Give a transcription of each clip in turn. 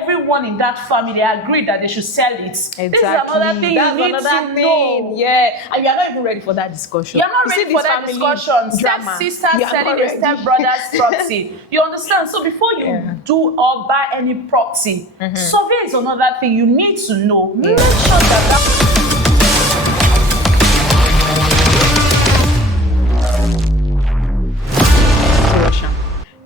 everyone in that family agreed that they should sell it. Exactly. This is another thing you need to know. Yeah, and you are not even ready for that discussion. You're not ready for that discussion. Step-sister selling a step-brother's property. You understand? So before you do or buy any property, survey is another thing you need to know. Make sure that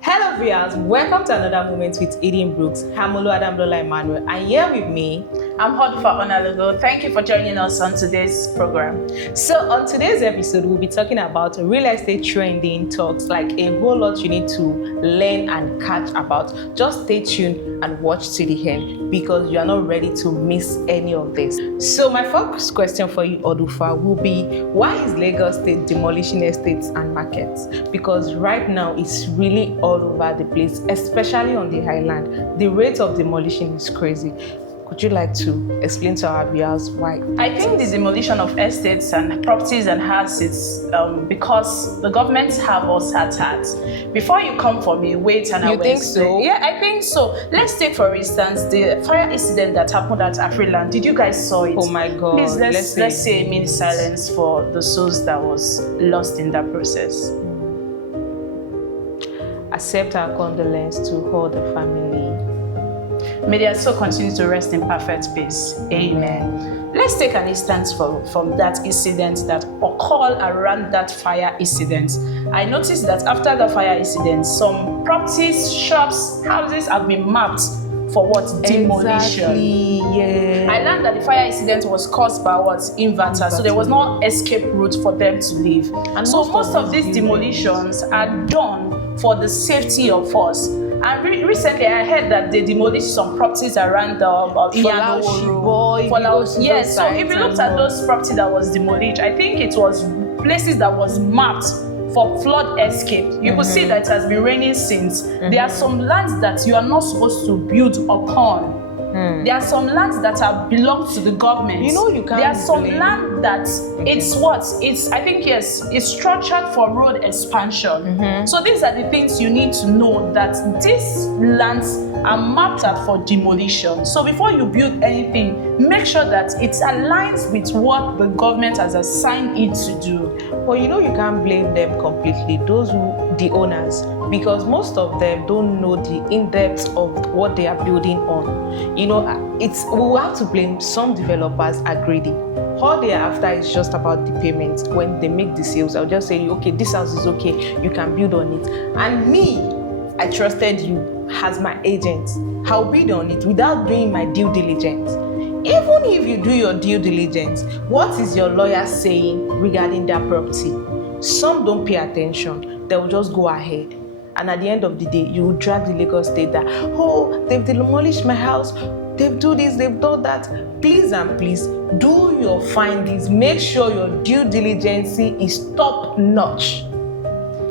Hello viewers, welcome to another moment with Edenbrooks. I'm Adamdola Emmanuel, and here with me, I'm Hot for Honolugo. Thank you for joining us on today's program. So on today's episode, we'll be talking about real estate trending talks, like a whole lot you need to learn and catch about. Just stay tuned and watch to the end because you are not ready to miss any of this. So my first question for you, Odufa, will be, why is Lagos State demolishing estates and markets? Because right now it's really all over the place, especially on the island. The rate of demolition is crazy. Would you like to explain to our viewers why? I think the demolition of estates and properties and houses because the government have us at heart. Before you come for me, wait and I will think so? Yeah, I think so. Let's take for instance the fire incident that happened at Afriland. Did you guys saw it? Oh my God! Please let's say a minute silence for the souls that was lost in that process. Accept our condolence to all the family. May their soul continue to rest in perfect peace. Amen. Let's take an instance from that incident that occurred around that fire incident. I noticed that after the fire incident, some properties, shops, houses have been mapped for what? Demolition. Exactly, yeah. I learned that the fire incident was caused by what? Inverter. So there was no escape route for them to leave. And so most of these demolitions are done for the safety of us. And recently, I heard that they demolished some properties around Iyanoworo. Yes, so if you looked at those properties that was demolished, I think it was places that was mapped for flood escape. You could see that it has been raining since. There are some lands that you are not supposed to build upon. There are some lands that are belong to the government. You know you can't. There are some land that it's structured for road expansion. So these are the things you need to know, that these lands are mapped out for demolition. So before you build anything, make sure that it aligns with what the government has assigned it to do. Well, you know you can't blame them completely, the owners, because most of them don't know the in-depth of what they are building on. You know, we will have to blame some developers are greedy. All they are after is just about the payment. When they make the sales, I'll just say, okay, this house is okay, you can build on it. And me, I trusted you as my agent. I'll bid on it without doing my due diligence. Even if you do your due diligence, what is your lawyer saying regarding that property? Some don't pay attention. They will just go ahead. And at the end of the day, you will drag the Lagos State that, oh, they've demolished my house, they've done this, they've done that. Please and please, do your findings. Make sure your due diligence is top notch.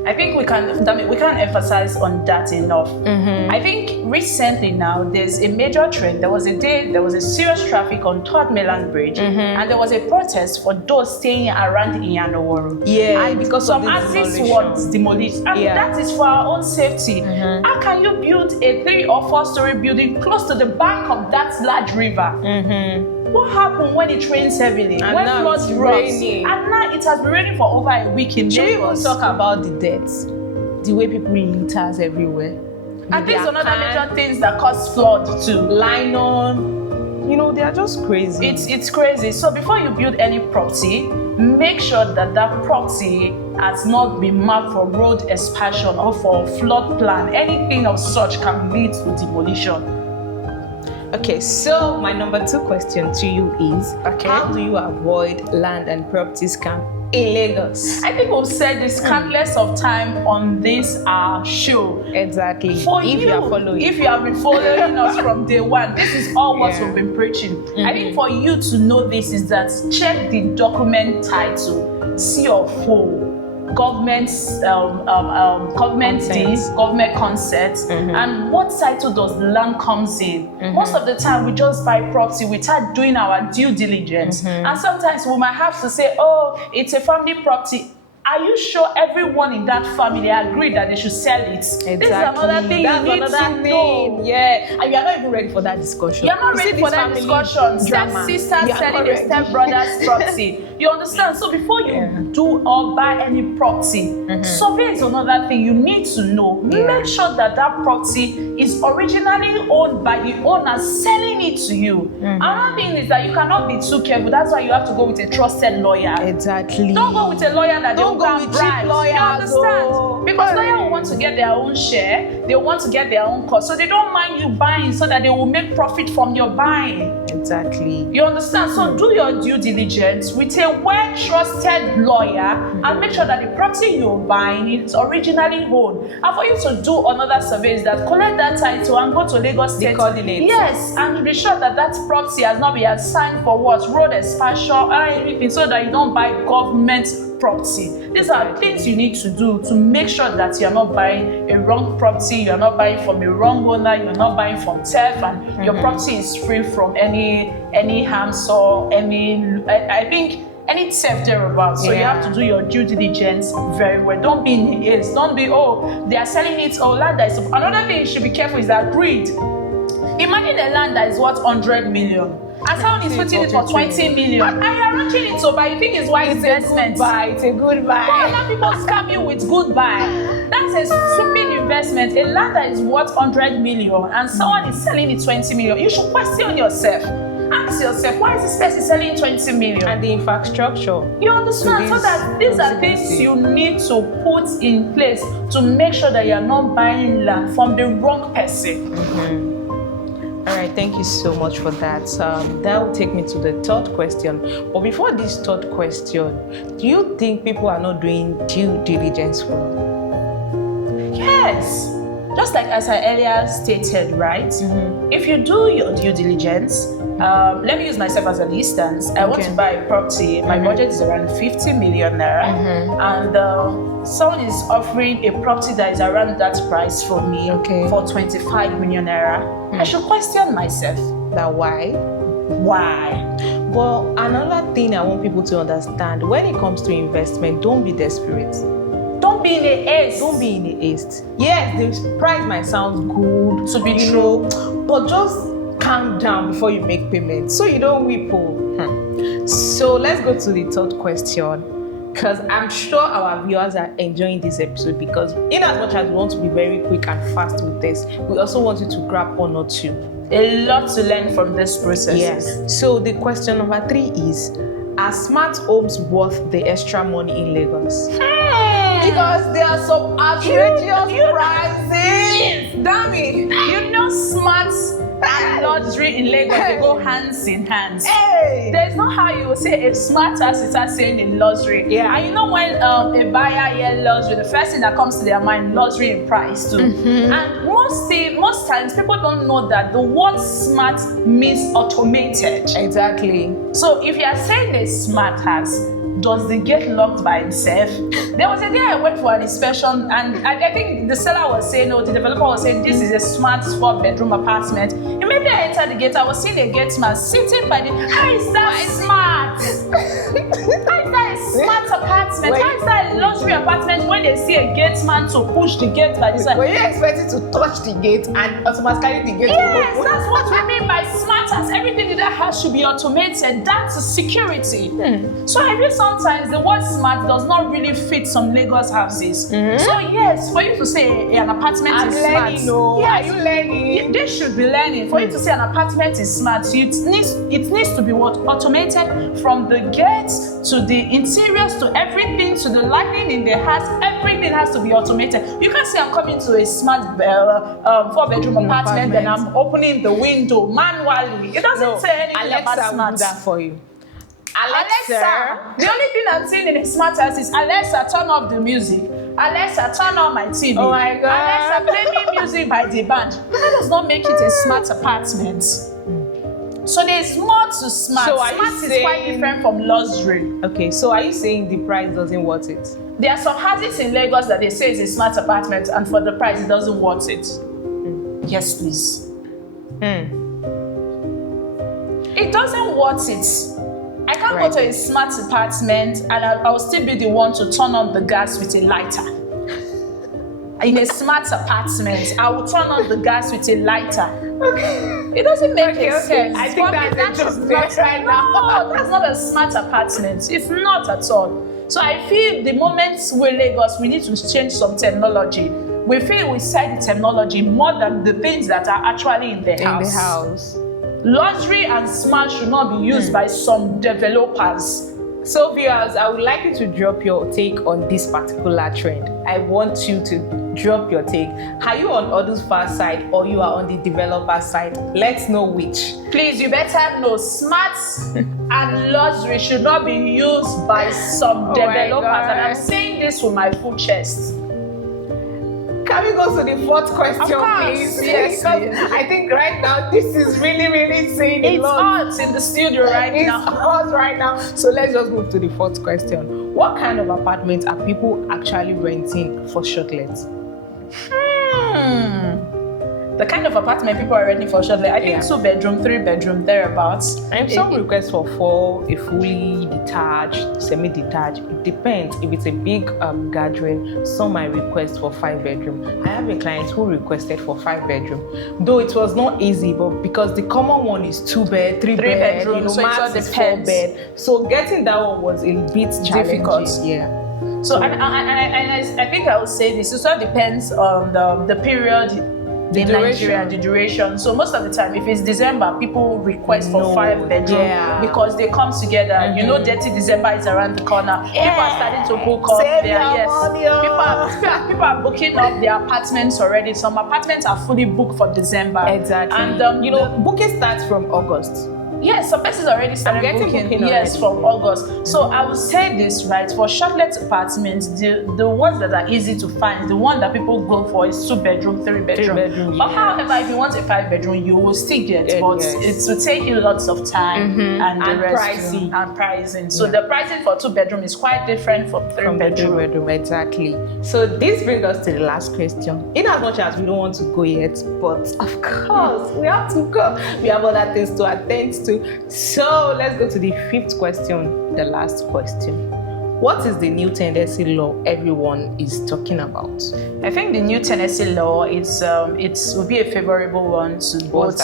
I think we can't emphasize on that enough. I think recently now there's a major trend. There was a serious traffic on 3rd Mainland Bridge, and there was a protest for those staying around Iyanoworo. Yeah, and because some houses was demolished, and that is for our own safety. How can you build a 3 or 4 story building close to the bank of that large river? What happened when it rains heavily? And when now floods it's rot? raining. And now it has been raining for over a week in Lagos. Should we even talk about the deaths? The way people litters everywhere. And these are another major things that cause flood too. Nylon. You know, they are just crazy. It's crazy. So before you build any property, make sure that that property has not been mapped for road expansion or for flood plan. Anything of such can lead to demolition. Okay, so my number 2 question to you is, how do you avoid land and property scam in Lagos? I think we've said this countless of time on this show. Exactly. If you have been following us from day one, this is all what we've been preaching. I think for you to know this is that check the document title, C of O. Government deeds, government concepts, and what title does the land comes in. Most of the time we just buy property without doing our due diligence, and sometimes we might have to say, oh, it's a family property. Are you sure everyone in that family agreed that they should sell it? Exactly. This is another thing you need to know. Yeah, and you are not even ready for that discussion. You're not ready for that discussion. Step-sisters selling their step-brother's property. You understand? So before you do or buy any property, survey is another thing you need to know. Make sure that that property is originally owned by the owner selling it to you. Another thing is that you cannot be too careful. That's why you have to go with a trusted lawyer. Exactly. Don't go with a lawyer that don't go with cheap lawyers. You understand? Because lawyers will want to get their own share. They want to get their own cost. So they don't mind you buying so that they will make profit from your buying. Exactly. You understand? So do your due diligence with a well-trusted lawyer and make sure that the property you're buying is originally owned. And for you to do another survey is that collect that title and go to Lagos State. The coordinates. Yes, and be sure that that property has not been assigned for what? Road expansion or anything, so that you don't buy government property. These are things you need to do to make sure that you're not buying a wrong property, you're not buying from a wrong owner, you're not buying from theft, and your property is free from any harms or I think any theft thereabouts. So you have to do your due diligence very well. Don't be in haste. Don't be, they are selling it, land that is. Another thing you should be careful is that greed. Imagine a land that is worth 100 million. And someone is putting it for 20 million. And you're rushing it so buy. You think it's wise investment. It's a good buy. Other people scam you with good buy. That's a stupid investment. A land that is worth 100 million and someone is selling it 20 million. You should question yourself. Ask yourself, why is this person selling 20 million? And the infrastructure. You understand? So that these are things you need to put in place to make sure that you're not buying land from the wrong person. All right, thank you so much for that. That will take me to the third question. But before this third question, do you think people are not doing due diligence well? Yes. Just like as I earlier stated, right? If you do your due diligence, let me use myself as an instance. I want to buy a property. My budget is around 50 million naira. And someone is offering a property that is around that price for me for 25 million naira. I should question myself. That why? Why? Well, another thing I want people to understand, when it comes to investment, don't be desperate. Don't be in a haste. Don't be in a haste. Yes, the price might sound good to be true, but just calm down before you make payments so you don't weep. So let's go to the third question, because I'm sure our viewers are enjoying this episode, because in as much as we want to be very quick and fast with this, we also want you to grab one or two. A lot to learn from this process. Yes. So the question number 3 is, are smart homes worth the extra money in Lagos? Because there are some outrageous prices. Damn it. You know, smart and luxury in Lagos, they go hands in hands. There's not how you will say a smart house is saying in luxury. And you know when a buyer hears luxury, the first thing that comes to their mind, luxury in price too. And most times people don't know that the word smart means automated. Exactly. So if you are saying a smart house, does the gate locked by itself? There was a day I went for an inspection, and I think the seller was saying, or the developer was saying, this is a smart 4-bedroom apartment. Immediately I entered the gate, I was seeing a gate man sitting by the. How is that smart? How is that a smart apartment? How is that a luxury apartment when they see a gate man to push the gate by this side? Were you expecting to touch the gate and automatically the gate will open? That's what we mean by smart house. Everything in that house should be automated. That's security. So I feel sometimes the word smart does not really fit some Lagos houses. So yes, for you to say an apartment is smart. Yes. Are you learning? They should be learning. For you to say an apartment is smart, it needs to be what? Automated, from the gates to the interiors to everything to the lighting in the house. Everything has to be automated. You can't say I'm coming to a smart 4-bedroom apartment and I'm opening the window manually. It doesn't say anything about smart. Will do that for you. Alexa, the only thing I'm seeing in a smart house is Alexa, turn off the music. Alexa, turn on my TV. Oh my God. Alexa, play me music by the band. That does not make it a smart apartment. So there's more to smart. So smart is quite different from luxury. Okay, so are you saying the price doesn't worth it? There are some houses in Lagos that they say is a smart apartment, and for the price it doesn't worth it. Yes, please. It doesn't worth it. I can't go to a smart apartment and I'll still be the one to turn on the gas with a lighter. In a smart apartment, I will turn on the gas with a lighter. Okay. It doesn't make sense. I think that's just not right now. No, that's not a smart apartment. It's not at all. So I feel the moment we're Lagos, we need to change some technology. We feel we sell the technology more than the things that are actually in the house. Luxury and smart should not be used by some developers. So viewers, I would like you to drop your take on this particular trend. I want you to drop your take. Are you on Odu's far side or you are on the developer side? Let's know which. Please, you better know smart and luxury should not be used by some developers. And I'm saying this with my full chest. Can we go to the fourth question, please? Yes, I think right now this is really saying a lot. It's hot in the studio right now. It's hot right now. So let's just move to the fourth question. What kind of apartments are people actually renting for shortlets? The kind of apartment people are renting for shortlet, I think 2 bedroom, 3 bedroom, thereabouts. And some request for 4, a fully detached, semi-detached. It depends. If it's a big gathering, some might request for 5 bedroom. I have a client who requested for 5 bedroom. Though it was not easy, but because the common one is 2 bed, 3 bedroom, you know, so max is 4 bed. So getting that one was a bit difficult. Yeah. So I think I would say this. It all depends on the period. The Nigeria, the duration. So most of the time, if it's December, people request for 5 bedroom because they come together. You know, dirty December is around the corner. People are starting to book up people are booking up their apartments already. Some apartments are fully booked for December. Exactly. And booking starts from August. Yes, some places already started booking. Yes, from August. So I would say this, right? For shortlet apartments, the ones that are easy to find, the one that people go for is 2 bedroom, 3 bedroom. But however, if you want a 5 bedroom, you will still get, but it will take you lots of time and the rest pricing. So the pricing for 2 bedroom is quite different from 3 bedroom. Exactly. So this brings us to the last question. In as much as we don't want to go yet, but of course we have to go. We have other things to attend to. So let's go to the 5th question, the last question. What is the new tenancy law everyone is talking about? I think the new tenancy law will be a favorable one to both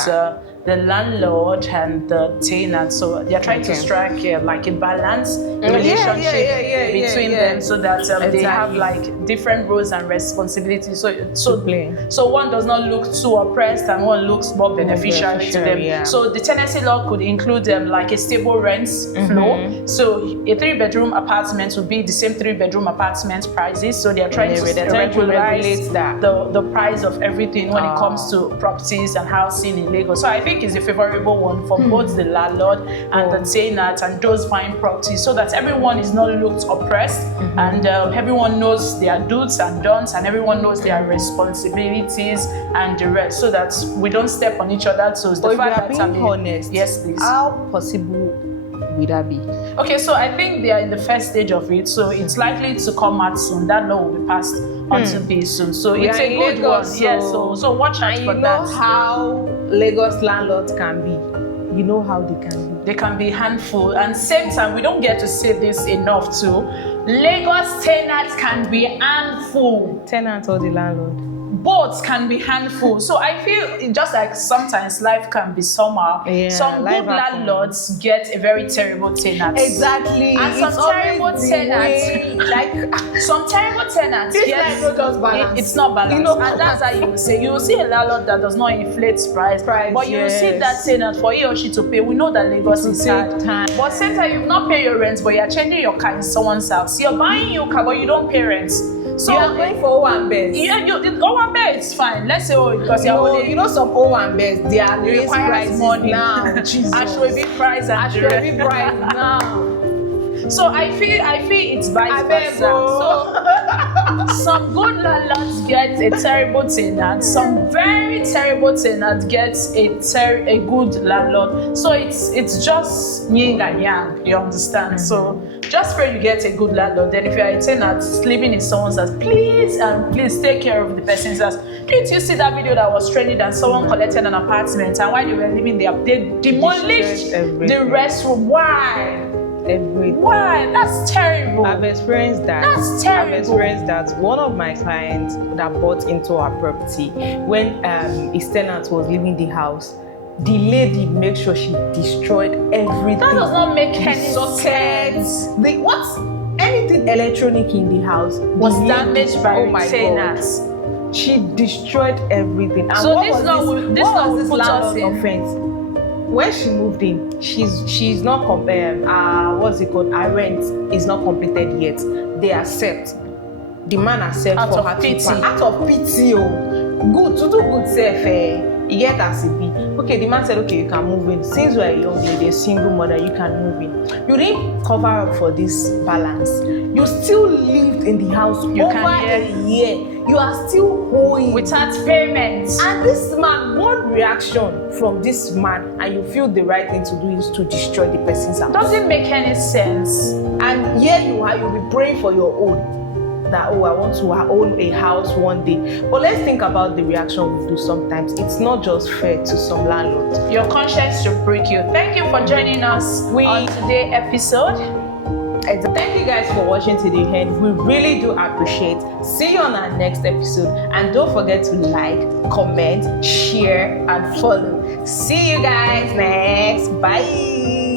the landlord and the tenant. So they're trying to strike like a balanced relationship between them so that they have like different roles and responsibilities. So one does not look too oppressed and one looks more beneficial to them. Yeah. So the tenancy law could include like a stable rent flow. So a 3 bedroom apartment would be the same 3 bedroom apartment prices. So they're trying to regulate the price of everything when it comes to properties and housing in Lagos. So I think it's a favorable one for both the landlord and the tenant and those buying properties, so that everyone is not looked oppressed and everyone knows their do's and don'ts and everyone knows their responsibilities and the rest, so that we don't step on each other's toes. But if you are being honest, yes, please. How possible would that be? Okay, so I think they are in the first stage of it, so it's likely to come out soon. That law will be passed until be soon. So it's a good one. So watch out for that. You know how Lagos landlords can be. You know how they can be. They can be handful, and same time we don't get to say this enough too. Lagos tenants can be handful. Tenant or the landlord? Both can be handful. So I feel just like sometimes life can be somehow. Some good landlords get a very terrible tenant. Exactly. And some terrible tenants, some terrible tenants get not just balanced. It's not balanced. You know, and that's how you will say. You will see a landlord that does not inflate price but you will see that tenant for he or she to pay. We know that Lagos is hard. But same time you've not paid your rent, but you're changing your car in someone's house. You're buying your car, but you don't pay rent. So you are going for O1 beds. Yeah, O1 beds, fine. Let's say because you know some O1 beds, they are raised prices money now. Ashwebi price and Ashwebi price now. So I feel it's vice versa. So some good landlords get a terrible tenant, some very terrible tenant gets a good landlord. So it's just yin and yang, you understand? So just pray you get a good landlord. Then if you are a tenant living in someone's house, please take care of the person's house. Didn't you see that video that was trending and someone collected an apartment and while they were living there, they demolished the restroom? Why? everything. Why? That's terrible. I've experienced that. That's terrible. I've experienced that. One of my clients that bought into our property, when his tenant was leaving the house, the lady made sure she destroyed everything. That does not make The any sockets, sense. anything electronic in the house Was the lady- damaged by oh my retainers. God. She destroyed everything. And So what this was law will- this what law was will this put us landlord in- offense? When she moved in, she's not what's it called? Her rent is not completed yet. They accept. The man accepts Out for of her pity. to out of pity. Oh, good to do good self. You get as it be. Okay, the man said, okay, you can move in. Since you are a young lady, a single mother, you can move in. You didn't cover up for this balance. You still lived in the house over a year. You are still owing Without payments. and this man, one reaction from this man, and you feel the right thing to do is to destroy the person's house. Doesn't make any sense. And here you are, you'll be praying for your own. That, oh, I want to own a house one day. But let's think about the reaction we do sometimes. It's not just fair to some landlords. Your conscience should break you. Thank you for joining us on today's episode. Thank you guys for watching to the end. We really do appreciate. See you on our next episode. And don't forget to like, comment, share, and follow. See you guys next. Bye.